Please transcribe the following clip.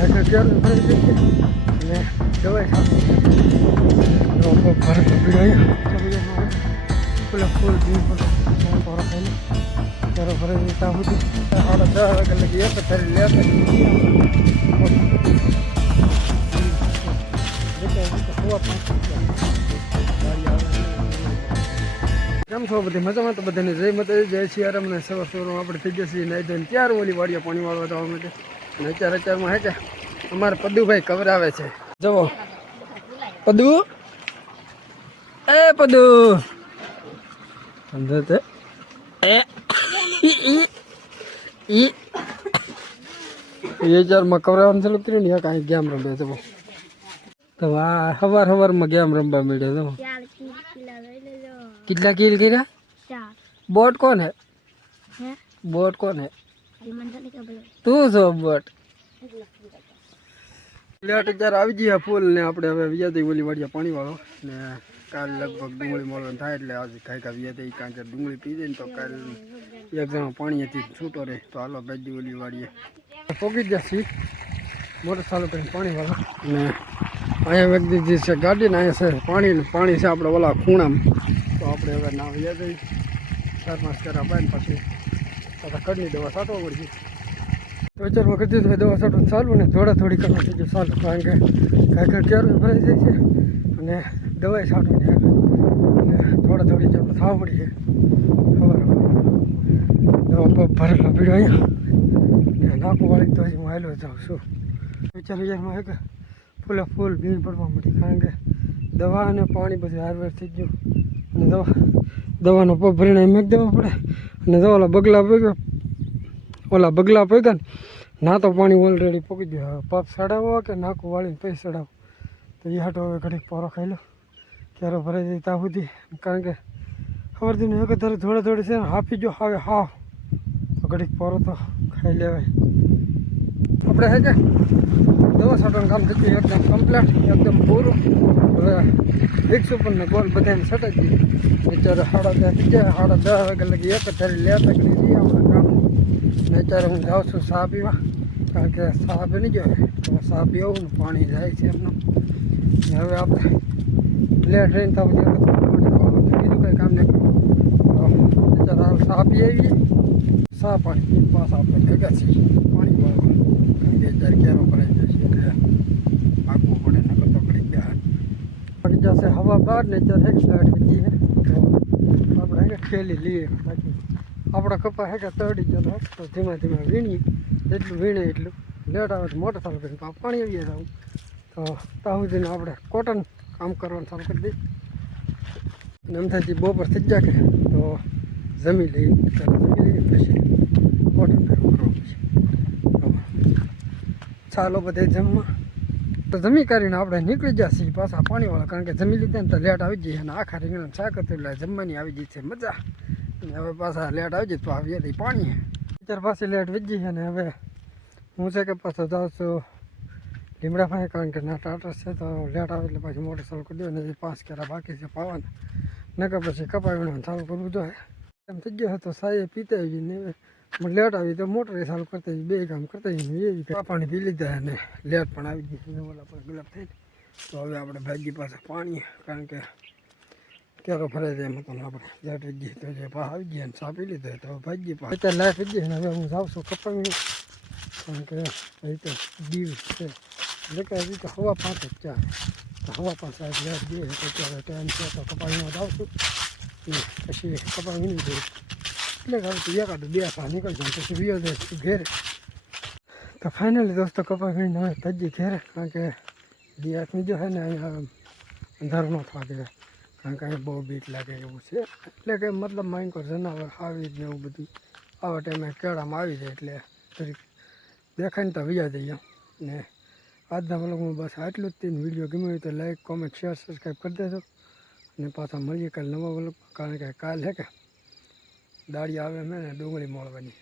અત્યારે ભરી દઈએ અને દવાઈ ખાતી પેલા ફૂલ બીજ થોડા ખાઈને ત્યારે ભરી દેતા સુધી 10 વાગે લગી એક ફરી લેતા કેમ છો બધી મજામાં? તો બધાને જય માતાજી, જય સિયારામ. ને સવાર સવારમાં આપણે થઈ જશે નાઈ ધોઈને ત્યાર ઓલી વાડીએ પાણી વાળવા જવા માટે. અને અત્યારમાં હે કે અમારે પદુભાઈ કવરાવે છે. જવો પદુ, એ પદુ સમજો તે માં કવરાવાનું ચાલુ કર્યું ને કાંઈ ગેમ રમે જવો. તો આ સવારમાં ગેમ રમવા મળ્યો તો કેટલા કિલ કર્યા? બોટ કોણ હે? બોટ કોણ હે? તું છો બોટ? લેટ અત્યારે આવી જઈએ ફૂલ ને આપણે હવે વિયાતી ઓલી વાડિયા પાણી વાળો ને કાલ લગભગ ડુંગળી મળવાનું થાય એટલે આજે ખાઈ ખા વિયાતી કારણ કે ડુંગળી પી જાય ને તો કાલ એક જણો પાણીથી છૂટો રહે. તો હાલો બેજી ઓલી વાડીએ પોગી જશે મોટર ચાલુ કરીને પાણી વાળો. ને અહીંયા વ્યક્તિ જે છે ગાડી ને અહીંયા છે પાણી છે આપણે ઓલા ખૂણામાં. તો આપણે હવે ના વિયાતી 4-5 કર્યા પાય ને પછી પાછા કડની દવા છાંટવા પડશે. વિચારમાં કીધું તો દવા છાંટવું ચાલુ ને થોડી કરવા થઈ ગયું ચાલુ કારણ કે કાંઈ ક્યારે ભરાઈ જાય છે અને દવાઈ છાંટવાની અને થોડી ચાલુ થવા પડી છે. ખબર દવા પગ ભરેલો પીડ્યો અહીંયા ને નાખું વાળી તો હું હાલો જાઉં છું. વિચારમાં હે કે ફૂલ ભીણ પડવા મળી કારણ કે દવા અને પાણી બધું હારવેર થઈ ગયું અને દવાનો પગ ભરીને મેક દેવા પડે અને ઓલા બગલા પગ્યા ને ના તો પાણી ઓલરેડી પકી ગયું. હવે પગ ચડાવો કે નાકું વાળીને પછી ચડાવો તો એ હાટો હવે ઘડીક પોરો ખાઈ લો ક્યારે ભરાઈ જાય ત્યાં સુધી કારણ કે ખબરથી એક ધારે થોડી છે ને હાફી જો આવે હાવ તો ઘડીક પોરો તો ખાઈ લેવાય. આપણે હે કે દવા છાંટવાનું કામ થઈ ગયું એકદમ કમ્પ્લીટ એકદમ પૂરું. હવે 100 ઉપર ને ગોલ બધાને છટાઈ ગયું. અત્યારે 10:30 થઈ જાય 10:30 વાગે લગી એક ધારી લેતા કરી દઈએ આપણા કામ. ને અત્યારે હું જાઉં છું ચા પીવા કારણ કે ચા બની ગયો તો ચા પીવું ને પાણી જાય છે એમનું. હવે આપણે લેટ રહીને તો બીજું કંઈ કામ નહીં કરવું. અત્યારે હાલ ચા પી આવીએ ચા પાણી પીને પાછા આપણે ભેગા છીએ પાણી વાળવા કારણ કે અત્યારે ક્યારો ભરાઈ જશે એટલે આગવું પડે નકર તો પડી ગયા પડી જશે હવા બહાર ને અત્યારે એક સાઈડ જઈએ તો આપણે હે ખેલી લઈએ બાકી આપણા કપા હે કે તળી જતો તો ધીમે વીણીએ જેટલું વીણે એટલું લેટ આવે તો મોટર ચાલુ કરીને પાણી આવીએ જવું તો ત્યાં સુધીને આપણે કોટન કામ કરવાનું ચાલુ કરી દઈએ. અને એમથી બપોર થઈ જાય કે તો જમી લઈએ પછી કોટન ભેગું કરવું પછી ચાલો બધે જમવા. તો જમી કરીને આપણે નીકળી જશે પાછા પાણીવાળા કારણ કે જમી લીધા ને તો લેટ આવી જઈએ અને આખા રીંગણા શાક હતું એટલે જમવાની આવી જઈ છે મજા. અને હવે પાછા લેટ આવી જાય તો આવીએ પાણી અત્યારે પાછી લેટ વીજી છે ને હવે હું છે કે પાછો જાઉં છું લીમડા પાસે કારણ કે ના ટાટર છે તો લેટ આવે એટલે પાછી મોટર ચાલુ કરી દો ને 5 કેરા બાકી છે પાવાના નકર પછી કપાવીને ચાલુ કરવું જોઈએ. એમ થઈ ગયો તો સાઈએ પીતા આવી ને લેટ આવી તો મોટરે ચાલુ કરતા બે કામ કરતા એવી પાણી પી લીધા અને લેટ પણ આવી ગઈ છે ઓલા પર ગુલાબ થઈને. તો હવે આપણે ભાજી પાસે પાણી કારણ કે ક્યારો ફરાઈ જાય એમ પણ આપણે લેટ વીજી તો જે પા આવી ગયા ને ચા પી લીધો તો ભાજી પાસે અત્યારે લેટ વીજી ને હવે હું જાઉં છું કપાવીને કારણ કે એ તો દિવસ છે એટલે કે હજી તો હવા 5 જ ચાલે તો હવા 5 લેટ દે તો ત્યારે ટાઈમ છે તો કપાવીમાં જાઉં છું પછી કપાવી નહીં દઉં એટલે હવે તો એકાદ 2 સા નીકળી જાય પછી વિયો જાય ઘેરે. તો ફાઇનલી દોસ્તો કપા વીણીને હવે ભજી ઘેરે કારણ કે દિયાસની જો છે ને અહીંયા અંધારું ન થવા દેવાય કારણ કે અહીંયા બહુ બીક લાગે એવું છે એટલે કે મતલબ માઇન્ડ જનાવર આવી જ ને એવું બધું આવા ટાઈમે કેળામાં આવી જાય એટલે થોડીક દેખાઈને તો વિયા જઈએ. ને આજના વ્લોગમાં બસ આટલું જ તે વિડીયો ગમ્યો હોય તો લાઈક કોમેન્ટ શેર સબસ્ક્રાઈબ કરી દેજો અને પાછા મળીએ કાલે નવા વ્લોગમાં કારણ કે કાલ છે કે દાળી આવે મેં ને ડુંગળી મળવાની.